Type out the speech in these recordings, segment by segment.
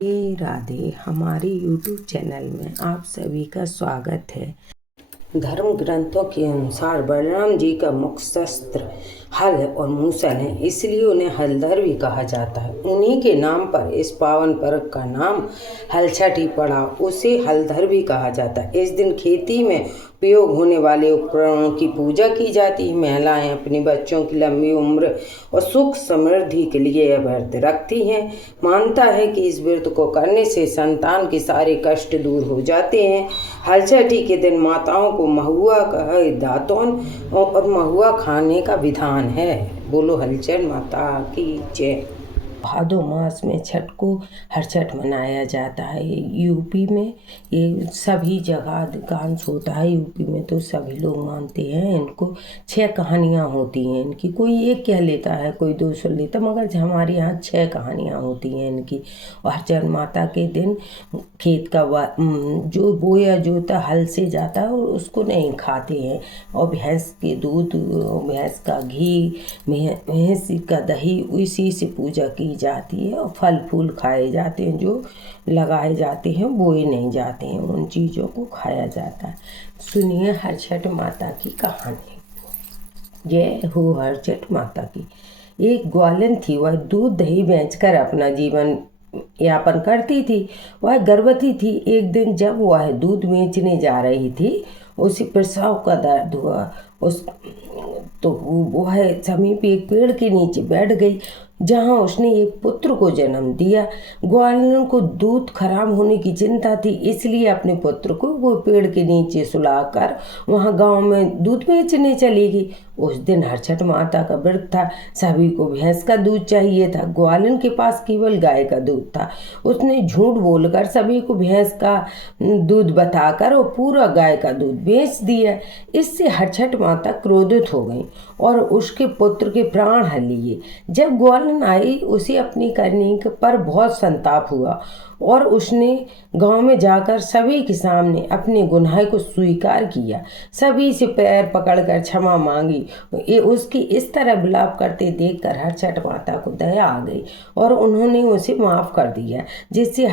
राधे राधे। हमारे YouTube channel में आप सभी का स्वागत है। धर्म ग्रंथों के अनुसार बलराम जी का मुख्य शस्त्र हल और मूसल है, इसलिए उन्हें हलधर भी कहा जाता है। उन्हीं के नाम पर इस पावन पर्व का नाम हलछठी पड़ा, उसे हलधर भी कहा जाता है। इस दिन खेती में उपयोग होने वाले उपकरणों की पूजा की जाती है। महिलाएं अपने बच्चों की लंबी उम्र और सुख समृद्धि के लिए यह व्रत रखती हैं। मानता है कि इस व्रत को करने से संतान के सारे कष्ट दूर हो जाते हैं। हलछठी के दिन माताओं को महुआ का दातून और महुआ खाने का विधान है। बोलो हलचल माता की जय। भादो मास में छठ को हरछठ मनाया जाता है। यूपी में ये सभी जगह अधिकांश होता है। यूपी में तो सभी लोग मानते हैं। इनको 6 कहानियाँ होती हैं इनकी। कोई एक कह लेता है, कोई 2 सुन लेता, मगर हमारे यहाँ 6 कहानियाँ होती हैं इनकी। और हरछठ माता के दिन खेत का जो बोया जोता हल से जाता है और उसको नहीं खाते हैं। और भैंस के दूध, भैंस का घी, भैंस का दही, इसी से पूजा की जाती है। और फल फूल खाए जाते हैं, जो लगाए जाते हैं, बोए नहीं जाते हैं, उन चीज़ों को खाया जाता है। सुनिए हरछठ माता की कहानी। जय हो हरछठ माता की। एक ग्वालिन थी, वह दूध दही बेचकर अपना जीवन यापन करती थी। वह गर्भवती थी। एक दिन जब वह दूध बेचने जा रही थी, उसे प्रसव का दर्द हुआ। तो वह समीप एक पेड़ के नीचे बैठ गई, जहाँ उसने एक पुत्र को जन्म दिया। ग्वालिन को दूध खराब होने की चिंता थी, इसलिए अपने पुत्र को वो पेड़ के नीचे सुलाकर वहाँ गांव में दूध बेचने चली गई। उस दिन हरछठ माता का व्रत था। सभी को भैंस का दूध चाहिए था। ग्वालिन के पास केवल गाय का दूध था। उसने झूठ बोलकर सभी को भैंस का दूध बताकर और पूरा गाय का दूध बेच दिया। इससे हरछठ माता क्रोधित हो गई और उसके पुत्र के प्राण हर लिए। जब ग्वालिन आई, उसे अपनी करनी पर बहुत संताप हुआ और उसने गांव में जाकर सभी के सामने अपने गुनाह को स्वीकार किया। सभी से पैर पकड़कर क्षमा मांगी। उसकी इस तरह विलाप करते देखकर हरछठ माता को दया आ गई और उन्होंने उसे माफ़ कर दिया, जिससे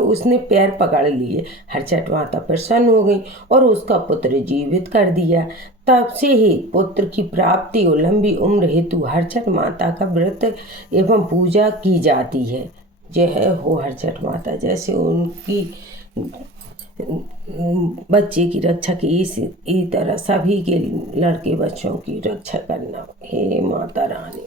उसने पैर पकड़ लिए। हरछठ माता प्रसन्न हो गई और उसका पुत्र जीवित कर दिया। तब से ही पुत्र की प्राप्ति और लंबी उम्र हेतु हरछठ माता का व्रत एवं पूजा की जाती है। जय हो हरछठ माता। जैसे उनकी बच्चे की रक्षा की, इसी तरह सभी के लड़के बच्चों की रक्षा करना। हे माता रानी।